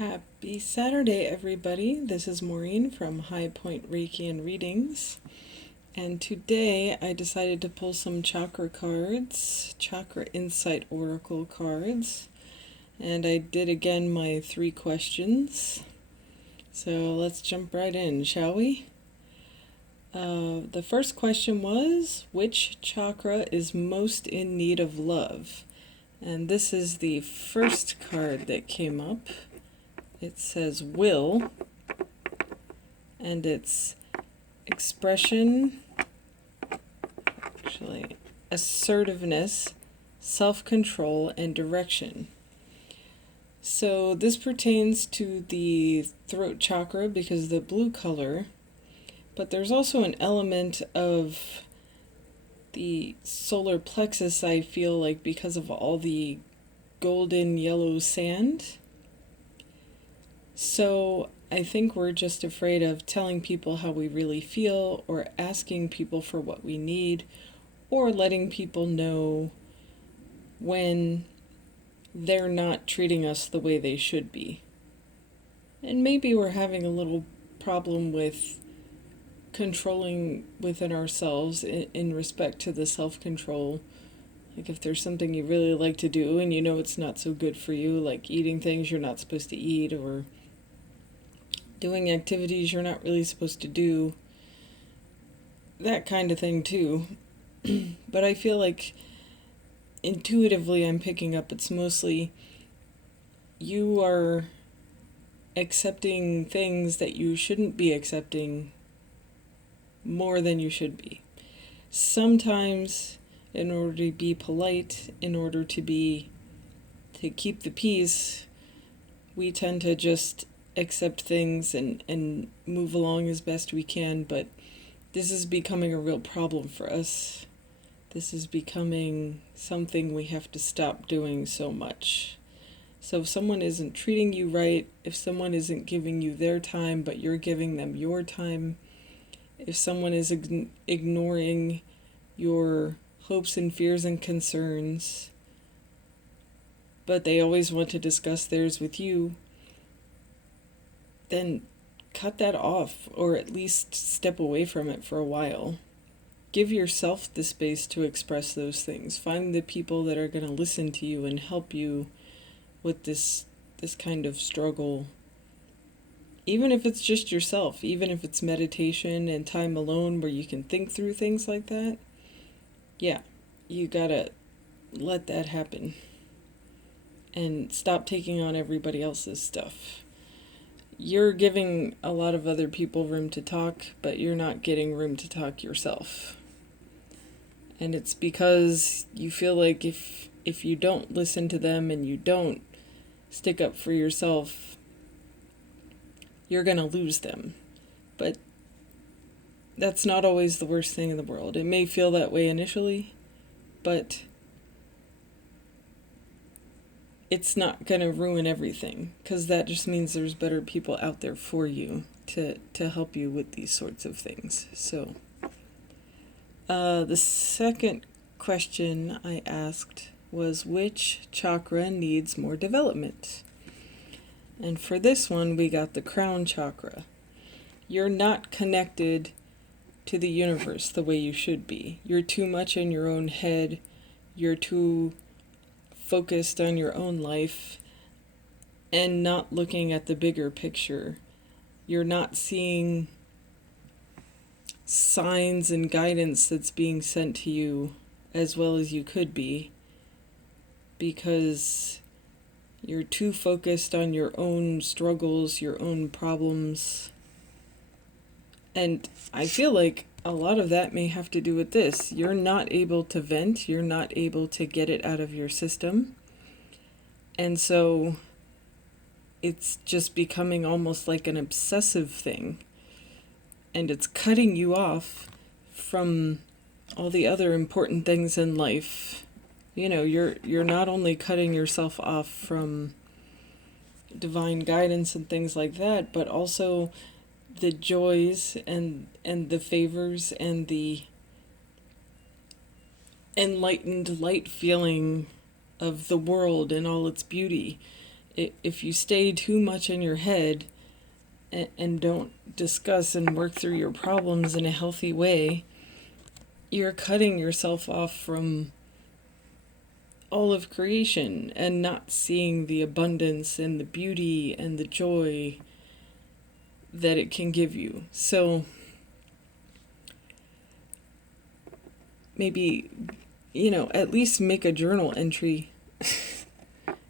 Happy Saturday, everybody. This is Maureen from High Point Reiki and Readings. And today I decided to pull some chakra cards, Chakra Insight Oracle cards. And I did again my 3 questions. So let's jump right in, shall we? The first question was, which chakra is most in need of love? And this is the first card that came up. It says will, and it's expression, assertiveness, self-control, and direction. So this pertains to the throat chakra because of the blue color, but there's also an element of the solar plexus, I feel like, because of all the golden yellow sand. So I think we're just afraid of telling people how we really feel, or asking people for what we need, or letting people know when they're not treating us the way they should be. And maybe we're having a little problem with controlling within ourselves in respect to the self-control. Like if there's something you really like to do and you know it's not so good for you, like eating things you're not supposed to eat, or doing activities you're not really supposed to do, that kind of thing too. But I feel like intuitively I'm picking up it's mostly you are accepting things that you shouldn't be accepting more than you should be. Sometimes in order to be polite, in order to keep the peace, we tend to just accept things and move along as best we can, but this is becoming a real problem for us. This is becoming something we have to stop doing so much. So if someone isn't treating you right, if someone isn't giving you their time but you're giving them your time, if someone is ignoring your hopes and fears and concerns, but they always want to discuss theirs with you, then cut that off, or at least step away from it for a while. Give yourself the space to express those things. Find the people that are going to listen to you and help you with this kind of struggle. Even if it's just yourself, even if it's meditation and time alone where you can think through things like that, yeah, you gotta let that happen. And stop taking on everybody else's stuff. You're giving a lot of other people room to talk, but you're not getting room to talk yourself. And it's because you feel like if you don't listen to them and you don't stick up for yourself, you're going to lose them. But that's not always the worst thing in the world. It may feel that way initially, but it's not going to ruin everything, because that just means there's better people out there for you to help you with these sorts of things. So the second question I asked was, which chakra needs more development? And for this one, we got the crown chakra. You're not connected to the universe the way you should be. You're too much in your own head. You're too focused on your own life and not looking at the bigger picture. You're not seeing signs and guidance that's being sent to you as well as you could be, because you're too focused on your own struggles, your own problems. And I feel like a lot of that may have to do with this. You're not able to vent. You're not able to get it out of your system. And so it's just becoming almost like an obsessive thing. And it's cutting you off from all the other important things in life. You know, you're not only cutting yourself off from divine guidance and things like that, but also the joys and the favors and the enlightened light feeling of the world and all its beauty. If you stay too much in your head and don't discuss and work through your problems in a healthy way, you're cutting yourself off from all of creation and not seeing the abundance and the beauty and the joy that it can give you. So maybe, at least make a journal entry,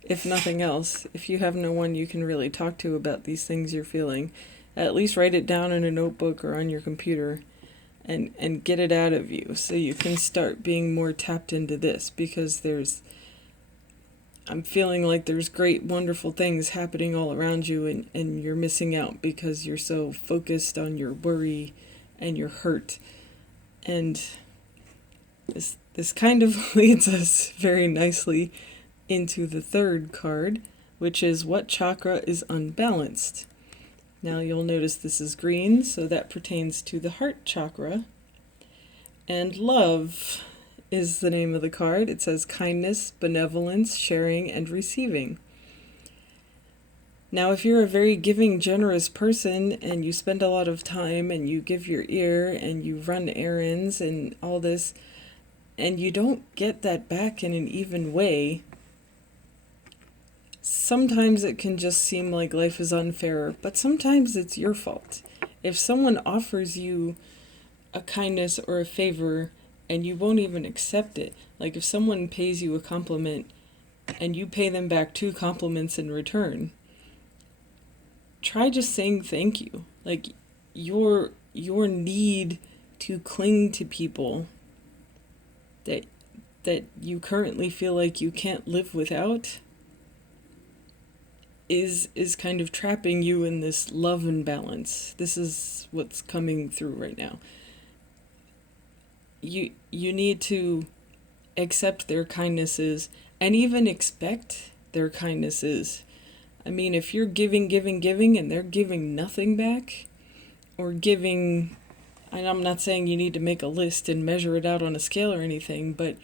if nothing else. If you have no one you can really talk to about these things you're feeling, at least write it down in a notebook or on your computer and get it out of you so you can start being more tapped into this, because I'm feeling like there's great, wonderful things happening all around you, and you're missing out because you're so focused on your worry and your hurt. And this kind of leads us very nicely into the third card, which is what chakra is unbalanced. Now you'll notice this is green, so that pertains to the heart chakra. And love is the name of the card. It says kindness, benevolence, sharing, and receiving. Now, if you're a very giving, generous person and you spend a lot of time and you give your ear and you run errands and all this, and you don't get that back in an even way, sometimes it can just seem like life is unfair, but sometimes it's your fault. If someone offers you a kindness or a favor and you won't even accept it, like if someone pays you a compliment and you pay them back 2 compliments in return, try just saying thank you. Like your need to cling to people that you currently feel like you can't live without is kind of trapping you in this love imbalance. This is what's coming through right now. You need to accept their kindnesses and even expect their kindnesses. I mean, if you're giving, and they're giving nothing back, or giving, and I'm not saying you need to make a list and measure it out on a scale or anything, but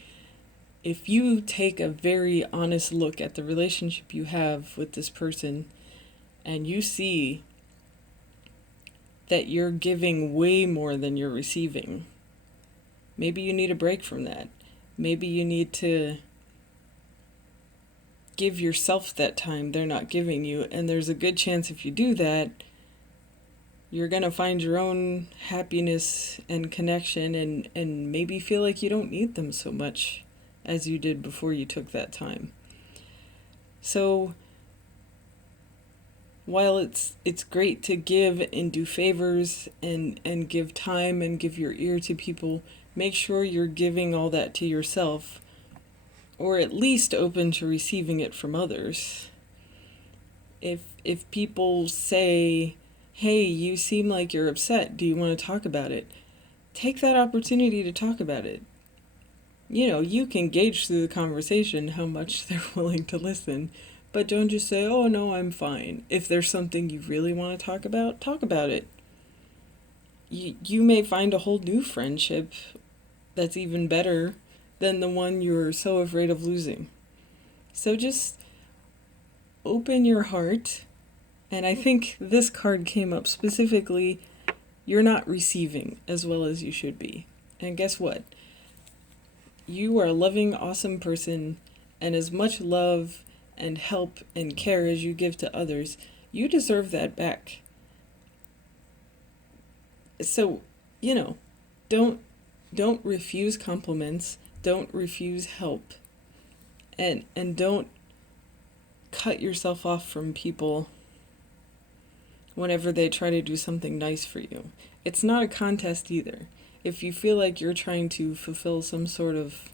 if you take a very honest look at the relationship you have with this person and you see that you're giving way more than you're receiving, maybe you need a break from that. Maybe you need to give yourself that time they're not giving you, and there's a good chance if you do that, you're going to find your own happiness and connection and maybe feel like you don't need them so much as you did before you took that time. So while it's great to give and do favors and give time and give your ear to people, make sure you're giving all that to yourself, or at least open to receiving it from others. If people say, hey, you seem like you're upset, do you want to talk about it? Take that opportunity to talk about it. You can gauge through the conversation how much they're willing to listen, but don't just say, oh no, I'm fine. If there's something you really want to talk about it. You may find a whole new friendship that's even better than the one you're so afraid of losing. So just open your heart. And I think this card came up specifically, you're not receiving as well as you should be. And guess what? You are a loving, awesome person, and as much love and help and care as you give to others, you deserve that back. So, don't refuse compliments, don't refuse help, and don't cut yourself off from people whenever they try to do something nice for you. It's not a contest either. If you feel like you're trying to fulfill some sort of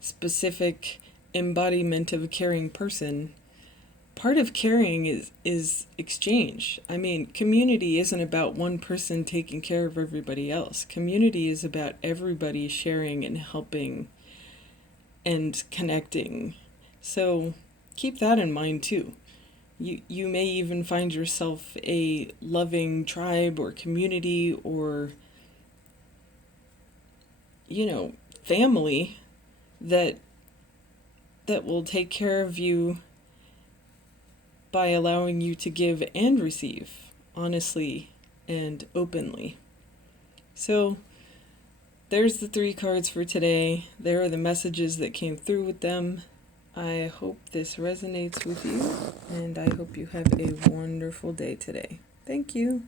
specific embodiment of a caring person, part of caring is exchange. I mean, community isn't about one person taking care of everybody else. Community is about everybody sharing and helping and connecting. So keep that in mind too. You may even find yourself a loving tribe or community or family that will take care of you by allowing you to give and receive honestly and openly. So there's the 3 cards for today. There are the messages that came through with them. I hope this resonates with you, and I hope you have a wonderful day today. Thank you.